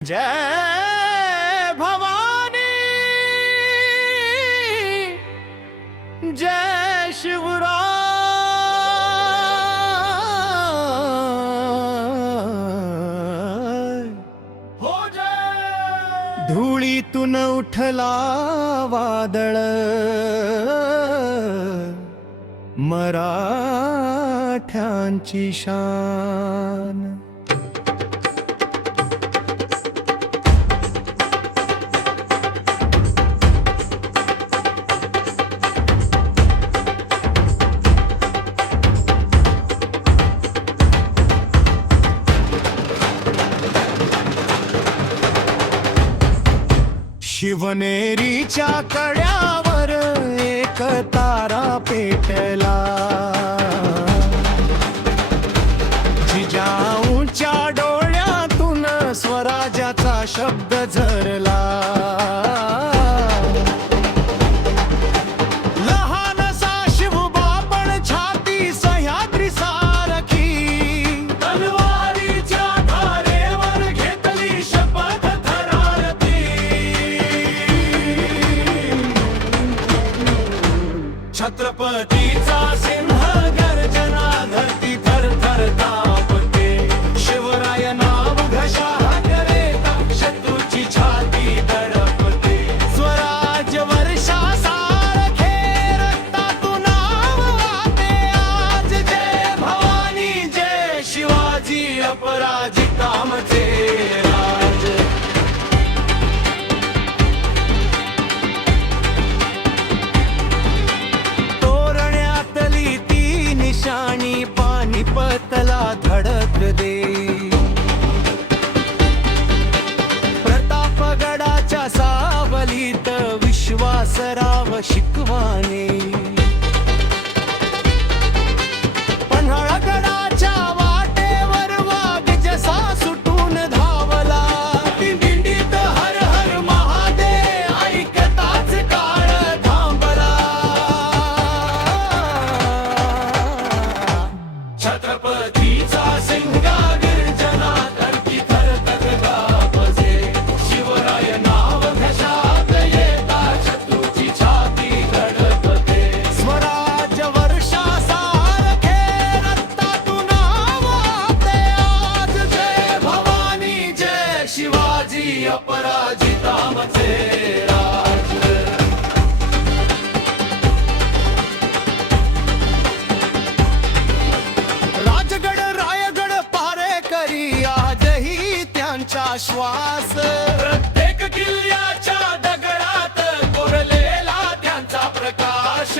जय भवानी, जय शिवराय। हो जय। धुळीतून उठला वादळ, मराठ्यांची शान। शिवनेरीच्या कड्यावर एक तारा पेटला, जिजाऊच्या डोळ्यातून स्वराज्याचा शब्द झरला। लहानसा शिवबापण छाती सह्याद्री सारखी, तलवारीच्या धारेवर घेतली शपथ थरारती। छत्रपतीचा सिंह गर्जना, धरती थर थर कापते। शिवराय नाव घशात रेता, शत्रूची छाती दडपते। स्वराज्य वर्षासारखे रक्तातून नाव वाहते आज। जय भवानी, जय शिवाजी, अपराजितांचे राज। निशाणी पानिपतला धडक दे, प्रतापगडाच्या सावलीत विश्वासराव शिकवाने। पन्हाळगडाच्या वाटेवर वाघ जसा सुटून धावला, दिंडीत हर हर महादेव ऐकताच काळ थांबला। छत्रपतीचा सिंह गर्जना, धरती थर थर कापते। शिवराय नाव घशात येता, शत्रूची छाती धडकते। स्वराज्य वर्षासारखे रक्तातून नाव वाहते आज। जय भवानी, जय शिवाजी, अपराजितांचे राज। राजगड रायगड पारे करी आजही त्यांचा श्वास। प्रत्येक किल्ल्याच्या दगडात कोरलेला त्यांचा प्रकाश।